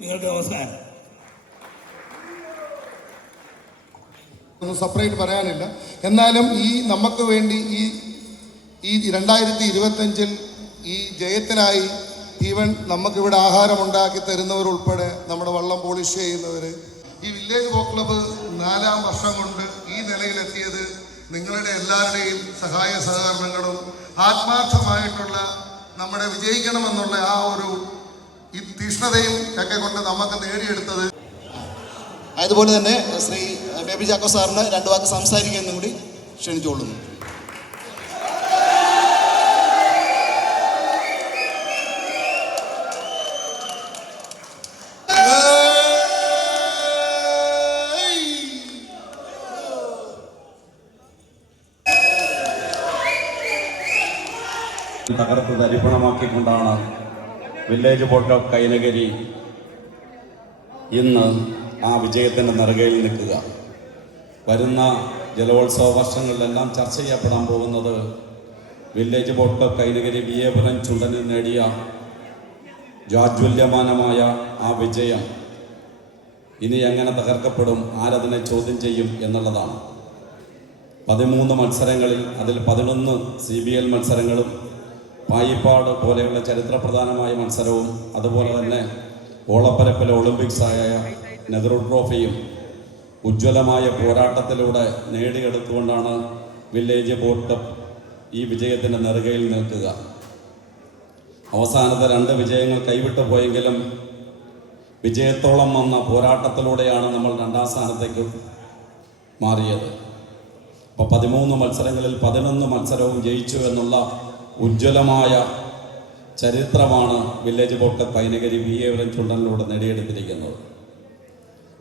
നിങ്ങൾക്ക് ഒന്നും സെപ്പറേറ്റ് പറയാനില്ല. എന്നാലും ഈ നമുക്ക് വേണ്ടി ഈ ഈ രണ്ടായിരത്തി ഇരുപത്തഞ്ചിൽ ഈ ജയത്തിനായി ഈവൻ നമുക്കിവിടെ ആഹാരം ഉണ്ടാക്കി തരുന്നവർൾപ്പെടെ നമ്മുടെ വള്ളം പോളിഷ് ചെയ്യുന്നവർ ഈ വില്ലേജ് ബോട്ട് ക്ലബ്ബ് നാലാം വർഷം കൊണ്ട് നിലയിലെത്തിയത് നിങ്ങളുടെ എല്ലാവരുടെയും സഹായ സഹകരണങ്ങളും ആത്മാർത്ഥമായിട്ടുള്ള നമ്മുടെ വിജയിക്കണമെന്നുള്ള ആ ഒരു ഈ തീഷ്ണതയും ഒക്കെ കൊണ്ട് നമുക്ക് നേടിയെടുത്തത്. അതുപോലെ തന്നെ ശ്രീ ബേബി ചാക്കോ സാറിന് രണ്ടു വാക്ക് സംസാരിക്കാനും കൂടി ക്ഷണിച്ചുകൊള്ളുന്നു. തരിപ്പണമാക്കിക്കൊണ്ടാണ് വില്ലേജ് ബോർഡ് ഓഫ് കൈനഗരി ഇന്ന് ആ വിജയത്തിന്റെ നിറകയിൽ നിൽക്കുക. വരുന്ന ജലോത്സവ വർഷങ്ങളിലെല്ലാം ചർച്ച ചെയ്യപ്പെടാൻ പോകുന്നത് village board of Kainakari Veeyapuram ചുണ്ടനിൽ നേടിയ ജാജ്വല്യമാനമായ ആ വിജയം ഇനി എങ്ങനെ തകർക്കപ്പെടും ആരതിനെ ചോദ്യം ചെയ്യും എന്നുള്ളതാണ്. പതിമൂന്ന് മത്സരങ്ങളിൽ അതിൽ പതിനൊന്ന് സി ബി എൽ മത്സരങ്ങളും പായിപ്പാട് പോലെയുള്ള ചരിത്രപ്രധാനമായ മത്സരവും അതുപോലെ തന്നെ ഓളപ്പരപ്പിലെ ഒളിമ്പിക്സായ നെഹ്റു ട്രോഫിയും ഉജ്ജ്വലമായ പോരാട്ടത്തിലൂടെ നേടിയെടുത്തുകൊണ്ടാണ് വില്ലേജ് ബോട്ട് ഈ വിജയത്തിന്റെ നെറുകയിൽ നിൽക്കുക. അവസാനത്തെ രണ്ട് വിജയങ്ങൾ കൈവിട്ടു പോയെങ്കിലും വിജയത്തോളം വന്ന പോരാട്ടത്തിലൂടെയാണ് നമ്മൾ രണ്ടാം സ്ഥാനത്തേക്ക് മാറിയത്. അപ്പോൾ പതിമൂന്ന് മത്സരങ്ങളിൽ പതിനൊന്ന് മത്സരവും ജയിച്ചു എന്നുള്ള ഉജ്ജ്വലമായ ചരിത്രമാണ് വില്ലേജ് ബോട്ട് പൈനഗരി വി എവരൻ ചുണ്ടനിലൂടെ നേടിയെടുത്തിരിക്കുന്നത്.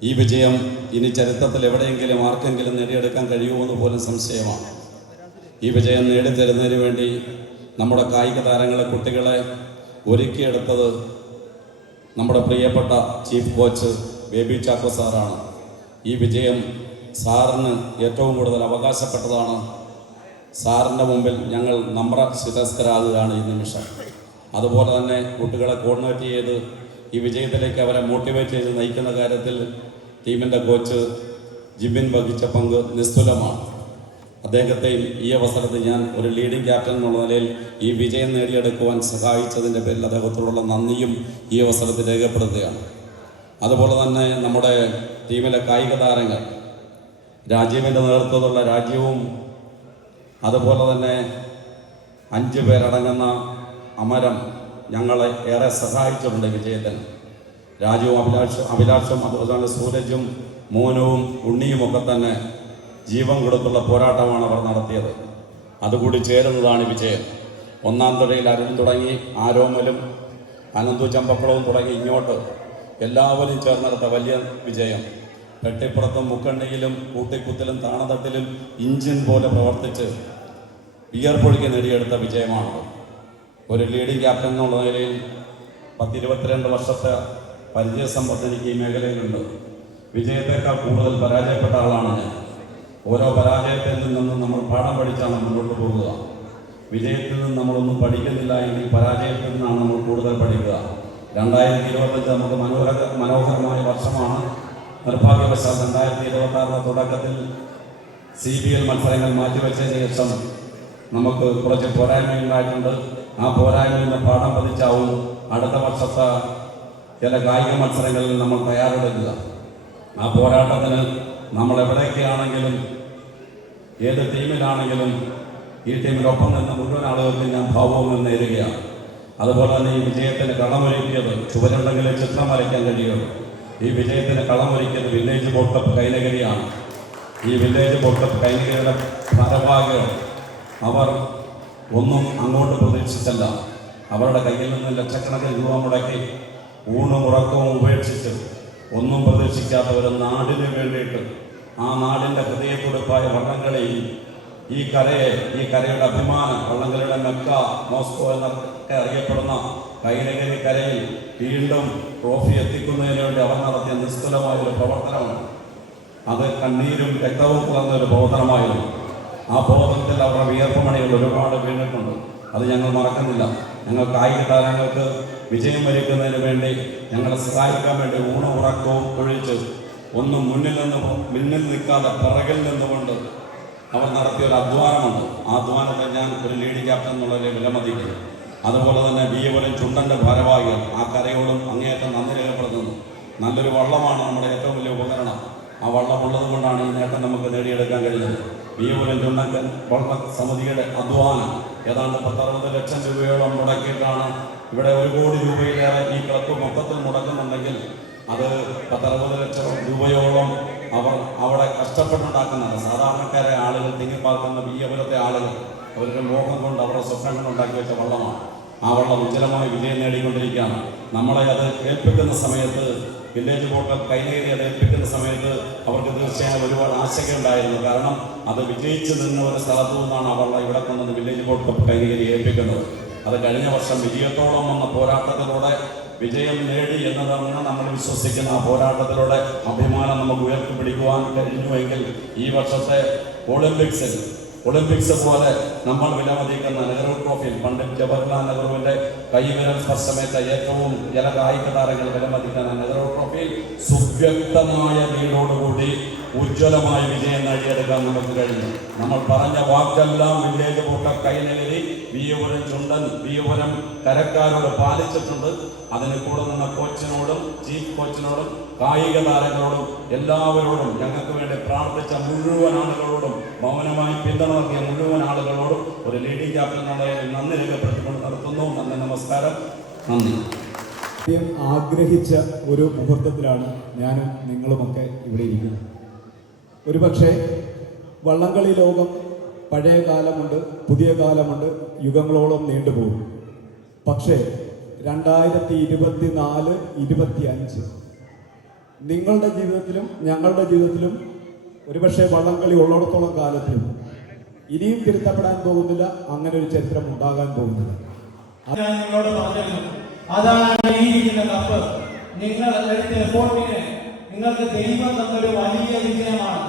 ഈ വിജയം ഇനി ചരിത്രത്തിൽ എവിടെയെങ്കിലും ആർക്കെങ്കിലും നേടിയെടുക്കാൻ കഴിയുമെന്ന് പോലും സംശയമാണ്. ഈ വിജയം നേടിത്തരുന്നതിന് വേണ്ടി നമ്മുടെ കായിക താരങ്ങളെ കുട്ടികളെ ഒരുക്കിയെടുത്തത് നമ്മുടെ പ്രിയപ്പെട്ട ചീഫ് കോച്ച് ബേബി ചാക്കോ സാറാണ്. ഈ വിജയം സാറിന് ഏറ്റവും കൂടുതൽ അവകാശപ്പെട്ടതാണ് സാറിന്റെ മുമ്പിൽ ഞങ്ങൾ നമ്ര ശിരസ്കരാകുകയാണ് ഈ നിമിഷം. അതുപോലെ തന്നെ കുട്ടികളെ കോർഡിനേറ്റ് ചെയ്ത് ഈ വിജയത്തിലേക്ക് അവരെ മോട്ടിവേറ്റ് ചെയ്ത് നയിക്കുന്ന കാര്യത്തിൽ ടീമിന്റെ കോച്ച് ജിബിൻ വഹിച്ച പങ്ക് നിസ്തുലമാണ്. അദ്ദേഹത്തെയും ഈ അവസരത്തിൽ ഞാൻ ഒരു ലീഡിംഗ് ക്യാപ്റ്റൻ എന്നുള്ള നിലയിൽ ഈ വിജയം നേടിയെടുക്കുവാൻ സഹായിച്ചതിന്റെ പേരിൽ അദ്ദേഹത്തോടുള്ള നന്ദിയും ഈ അവസരത്തിൽ രേഖപ്പെടുത്തുകയാണ്. അതുപോലെ തന്നെ നമ്മുടെ ടീമിലെ കായിക താരങ്ങൾ രാജീവിന്റെ നേതൃത്വത്തിലുള്ള രാജ്യവും അതുപോലെ തന്നെ അഞ്ച് പേരടങ്ങുന്ന അമരം ഞങ്ങളെ ഏറെ സഹായിച്ചിട്ടുണ്ട് വിജയത്തിന് രാജുവും അഭിലാഷ് അഭിലാഷം അതുപോലെ സൂരജും മോനവും ഉണ്ണിയുമൊക്കെ തന്നെ ജീവൻ കൊടുത്തുള്ള പോരാട്ടമാണ് അവർ നടത്തിയത്. അതുകൂടി ചേരുന്നതാണ് വിജയം. ഒന്നാം തുഴയിൽ അരുൺ തുടങ്ങി ആരോമലും അനന്തു ചമ്പക്കുളവും തുടങ്ങി ഇങ്ങോട്ട് എല്ലാവരും ചേർന്നെടുത്ത വലിയ വിജയം. വെട്ടിപ്പുറത്തും മുക്കണ്ണിയിലും കൂട്ടിക്കുത്തിലും താണതട്ടിലും ഇഞ്ചിൻ പോലെ പ്രവർത്തിച്ച് വിയർപ്പൊഴുക്കി നേടിയെടുത്ത വിജയമാണത് ഒരു ലീഡിംഗ് ക്യാപ്റ്റൻ എന്നുള്ള നിലയിൽ പത്തിരുപത്തിരണ്ട് വർഷത്തെ പരിചയസമ്പത്ത് എനിക്ക് ഈ മേഖലയിലുണ്ട്. വിജയത്തെക്കാൾ കൂടുതൽ പരാജയപ്പെട്ട ആളാണ് ഞാൻ. ഓരോ പരാജയത്തിൽ നിന്നും നമ്മൾ പാഠം പഠിച്ചാണ് മുന്നോട്ട് പോകുക. വിജയത്തിൽ നിന്ന് നമ്മളൊന്നും പഠിക്കുന്നില്ല എങ്കിൽ പരാജയത്തിൽ നിന്നാണ് നമ്മൾ കൂടുതൽ പഠിക്കുക. രണ്ടായിരത്തി ഇരുപത്തഞ്ച് നമുക്ക് മനോഹര വർഷമാണ് നിർഭാഗ്യവശാൽ രണ്ടായിരത്തി ഇരുപത്തി ആറിന് തുടക്കത്തിൽ സി ബി എൽ മത്സരങ്ങൾ മാറ്റിവെച്ചതിന് ശേഷം നമുക്ക് കുറച്ച് പോരായ്മയുണ്ടായിട്ടുണ്ട് ആ പോരായ്മയിൽ നിന്ന് പാഠം പതിച്ചാവും അടുത്ത വർഷത്തെ ചില കായിക മത്സരങ്ങളിൽ നമ്മൾ തയ്യാറെടുക്കുക. ആ പോരാട്ടത്തിന് നമ്മൾ എവിടെയൊക്കെയാണെങ്കിലും ഏത് ടീമിലാണെങ്കിലും ഈ ടീമിനൊപ്പം നിന്ന് മുഴുവൻ ആളുകൾക്കും ഞാൻ ഭാവവും നേരുകയാണ്. അതുപോലെ തന്നെ ഈ വിജയത്തിന് കടമൊരുക്കിയത് ചുവരുണ്ടെങ്കിൽ ചിത്രം വരയ്ക്കാൻ കഴിയുള്ളൂ. ഈ വിജയത്തിന് കളമൊരുക്കിയത് വില്ലേജ് ബോട്ടപ്പ് കൈനഗരിയാണ്. ഈ വില്ലേജ് ബോട്ടപ്പ് കൈനഗരിയുടെ ഭാരവാഹികൾ അവർ ഒന്നും അങ്ങോട്ട് പ്രതീക്ഷിച്ചല്ല. അവരുടെ കയ്യിൽ നിന്ന് ലക്ഷക്കണക്കിന് രൂപ മുടക്കി ഊണും ഉറക്കവും ഉപേക്ഷിച്ച് ഒന്നും പ്രതീക്ഷിക്കാത്ത ഒരു നാടിന് വേണ്ടിയിട്ട് ആ നാടിന്റെ ഹൃദയത്തുടുപ്പായ വള്ളംകളി ഈ കരയെ ഈ കരയുടെ അഭിമാനം വള്ളംകളിയുടെ മെക്ക മോസ്കോ എന്നൊക്കെ അറിയപ്പെടുന്ന കൈനഗരി കരയിൽ വീണ്ടും ട്രോഫി എത്തിക്കുന്നതിന് വേണ്ടി അവർ നടത്തിയ നിസ്തുലമായ ഒരു പ്രവർത്തനമാണ്. അത് കണ്ണീരും രക്തവും കലർന്ന ഒരു പ്രവർത്തനമായിരുന്നു ആ ബോധത്തിൽ അവരുടെ വിയർപ്പമണികൾ ഒരുപാട് വീണിട്ടുണ്ട്. അത് ഞങ്ങൾ മറക്കുന്നില്ല. ഞങ്ങൾ കായിക താരങ്ങൾക്ക് വിജയം വരിക്കുന്നതിന് വേണ്ടി ഞങ്ങളെ സഹായിക്കാൻ വേണ്ടി ഊണ ഉറക്കവും ഒഴിച്ച് ഒന്നും മുന്നിൽ നിന്ന് മുന്നിൽ നിൽക്കാതെ പിറകിൽ നിന്നുകൊണ്ട് അവർ നടത്തിയ ഒരു അധ്വാനമുണ്ട്. ആ അധ്വാനത്തെ ഞാൻ ഒരു ലീഡ് ക്യാപ്റ്റൻ എന്നുള്ളതിൽ വിലമതിക്കുന്നു. അതുപോലെ തന്നെ ബിയപുരം ചുണ്ടന്റെ ഭാരവാഹികൾ. ആ കരയോടും അങ്ങേയറ്റം നന്ദി രേഖപ്പെടുത്തുന്നു. നല്ലൊരു വള്ളമാണ് നമ്മുടെ ഏറ്റവും വലിയ ഉപകരണം. ആ വള്ളം ഉള്ളത് കൊണ്ടാണ് ഈ നേട്ടം നമുക്ക് നേടിയെടുക്കാൻ കഴിയുന്നത് ബിയപുരം ചുണ്ടൻ വള്ള സമിതിയുടെ അധ്വാനം ഏതാണ്ട് പത്തറുപത് ലക്ഷം രൂപയോളം മുടക്കിയിട്ടാണ് ഇവിടെ ഒരു കോടി രൂപയിലേറെ ഈ ക്ലബ്ബ് മൊത്തത്തിൽ മുടക്കുന്നുണ്ടെങ്കിൽ അത് പത്തറുപത് ലക്ഷം രൂപയോളം അവർ അവിടെ കഷ്ടപ്പെട്ടുണ്ടാക്കുന്നതാണ് സാധാരണക്കാരെ ആളുകൾ തിങ്ങിപ്പാർക്കുന്ന ബിയപുരത്തെ ആളുകൾ അവരുടെ മോഹം കൊണ്ട് അവരുടെ സ്വപ്നങ്ങൾ ഉണ്ടാക്കി വെച്ച വള്ളമാണ്. ആ വള്ളം ഉജ്ജ്വലമായി വിജയം നേടിക്കൊണ്ടിരിക്കുകയാണ്. നമ്മളെ അത് ഏൽപ്പിക്കുന്ന സമയത്ത് വില്ലേജ് ബോർഡ് കൈനേറി അത് ഏൽപ്പിക്കുന്ന സമയത്ത് അവർക്ക് തീർച്ചയായും ഒരുപാട് ആശങ്കയുണ്ടായിരുന്നു കാരണം അത് വിജയിച്ചു നിന്ന ഒരു സ്ഥലത്തു നിന്നാണ് വള്ളം ഇവിടെ കൊണ്ടുവന്ന് വില്ലേജ് ബോർഡ് കപ്പ് ഏൽപ്പിക്കുന്നത്. അത് കഴിഞ്ഞ വർഷം വിജയത്തോളം വന്ന പോരാട്ടത്തിലൂടെ വിജയം നേടി എന്നതാണ് നമ്മൾ വിശ്വസിക്കുന്ന ആ പോരാട്ടത്തിലൂടെ അഭിമാനം നമുക്ക് ഉയർത്തിപ്പിടിക്കുവാൻ കഴിഞ്ഞുവെങ്കിൽ ഈ വർഷത്തെ ഒളിമ്പിക്സിൽ ഒളിമ്പിക്സ് പോലെ നമ്മൾ വിലമതിക്കുന്ന നെഹ്റു ട്രോഫിയിൽ പണ്ഡിറ്റ് ജവഹർലാൽ നെഹ്റുവിന്റെ കൈവിരൽ സ്പർശമേറ്റ ഏറ്റവും ജല കായിക താരങ്ങൾ വിലമതിക്കുന്ന നെഹ്റു ട്രോഫിയിൽ സുവ്യക്തമായ വീടോടുകൂടി ഉജ്ജ്വലമായ വിജയം നേടിയെടുക്കാൻ നമുക്ക് കഴിഞ്ഞു. നമ്മൾ പറഞ്ഞ വാക്കെല്ലാം വില്ലേജ് ബോർഡ് കൈനകരി വിയപുരം ചുണ്ടൻ വിയപുരം കരക്കാരോട് പാലിച്ചിട്ടുണ്ട്. അതിന് കൂടെ നിന്ന കോച്ചിനോടും ചീഫ് കോച്ചിനോടും കായിക താരങ്ങളോടും എല്ലാവരോടും ഞങ്ങൾക്ക് വേണ്ടി പ്രാർത്ഥിച്ച മുഴുവൻ ആളുകളോടും മൗനമായി പിന്തുണ മുഴുവൻ ആളുകളോടും ഒരു ലേഡി എന്നുള്ളതിൽ നന്ദി രേഖപ്പെട്ടുകൊണ്ട് നടത്തുന്നു. നന്ദി നമസ്കാരം. നന്ദി. ആഗ്രഹിച്ച ഒരു മുഹൂർത്തത്തിലാണ് ഞാനും നിങ്ങളുമൊക്കെ ഇവിടെ ഇരിക്കുന്നത്. ഒരുപക്ഷെ വള്ളംകളി ലോകം പഴയ കാലമുണ്ട് പുതിയ കാലമുണ്ട് യുഗങ്ങളോളം നീണ്ടുപോകും പക്ഷേ രണ്ടായിരത്തി ഇരുപത്തി നാല് ഇരുപത്തി അഞ്ച് നിങ്ങളുടെ ജീവിതത്തിലും ഞങ്ങളുടെ ജീവിതത്തിലും ഒരുപക്ഷെ വള്ളംകളി ഉള്ളിടത്തോളം കാലത്തിലും ഇനിയും തിരുത്തപ്പെടാൻ പോകുന്നില്ല അങ്ങനെ ഒരു ചരിത്രം ഉണ്ടാകാൻ പോകുന്നില്ല. നിങ്ങളോട് അതാണ് കപ്പ്. നിങ്ങൾ നിങ്ങൾക്ക് ദൈവം തന്നൊരു വലിയ വിജയമാണ്.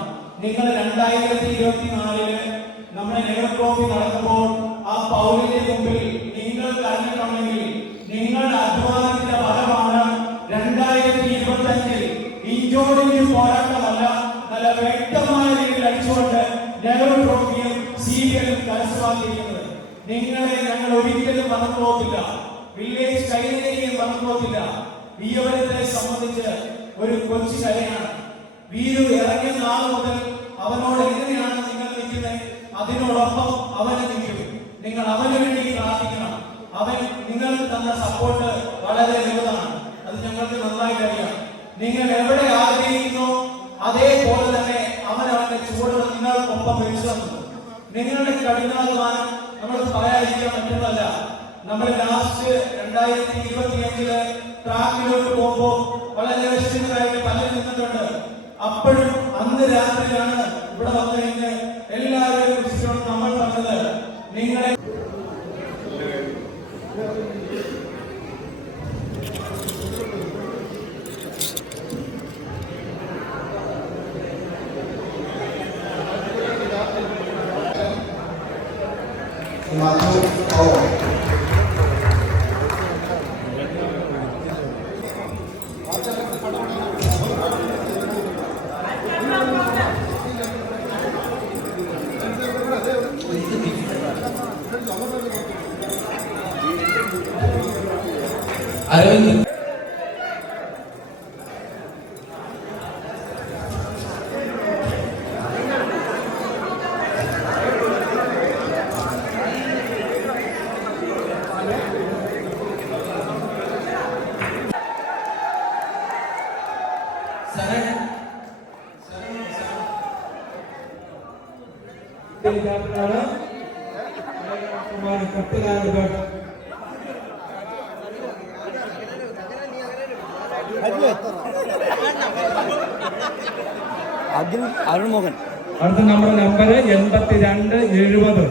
നിങ്ങൾ രണ്ടായിരത്തി ഇരുപത്തിനാലിൽ നമ്മുടെ നെഹ്റു ട്രോഫി നടക്കുമ്പോൾ നിങ്ങളെ ഞങ്ങൾ ഒരിക്കലും മറന്നു പോകില്ല വില്ലേജ് കൈനേരിയെ മറന്നു പോകില്ല വീരവരത്തെ സംബന്ധിച്ച് ഒരു കൊച്ചു കലയാണ് വീരു ഇറങ്ങിയ നാൾ മുതൽ അവനോട് എങ്ങനെയാണ് നിങ്ങൾ നിൽക്കുന്നത് അതിനോടൊപ്പം അവന് നിൽക്കും. നിങ്ങൾ അവന് വേണ്ടി പ്രാർത്ഥിക്കണം. അവൻ നിങ്ങൾ തന്ന സപ്പോർട്ട് വളരെ വലുതാണ്. അത് ഞങ്ങൾക്ക് നന്നായി അറിയാം. നിങ്ങൾ എവിടെ ആഗ്രഹിക്കുന്നു അതേപോലെ തന്നെ അവൻ അവന്റെ ചുവടുകൾ നിങ്ങൾക്കൊപ്പം വിളിച്ചു തന്നു. നിങ്ങളുടെ കഠിനാധ്വാനം നമ്മൾ പറയാതിരിക്കാൻ പറ്റുന്നതല്ല. നമ്മൾ ലാസ്റ്റ് രണ്ടായിരത്തി ഇരുപത്തി അഞ്ചിൽ ട്രാക്കിലോട്ട് പോകുമ്പോൾ വളരെ വിഷമങ്ങളായിട്ട് പലരും നിന്നിട്ടുണ്ട്. അപ്പോഴും അന്ന് രാത്രിയാണ് ഇവിടെ വന്നു കഴിഞ്ഞ് എല്ലാവരെയും 아연이 കുമാർ കപ്പിലാണ് മോഹൻ അടുത്ത നമ്മുടെ നമ്പർ എൺപത്തിരണ്ട് എഴുപത്.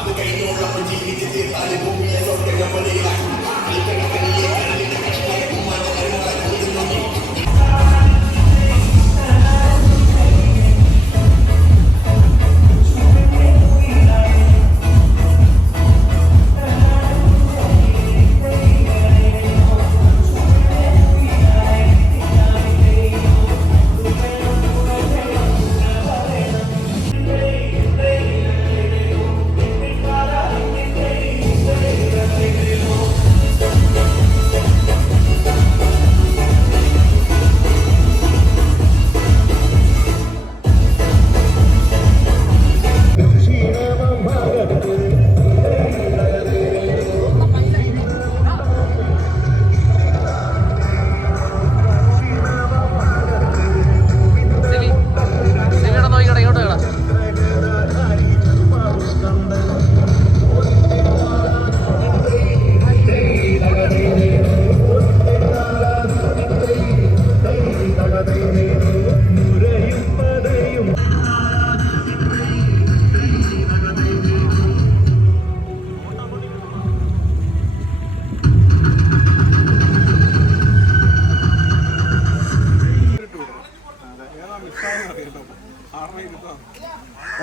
അത് കഴിഞ്ഞുള്ളവർ ജീവിച്ച് തീർത്താലും ഭൂമിയെ സ്വർഗം പോലെ കളിക്കണക്കണിയേക്ക്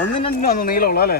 ഒന്നിനും നീളമുള്ള അല്ലേ?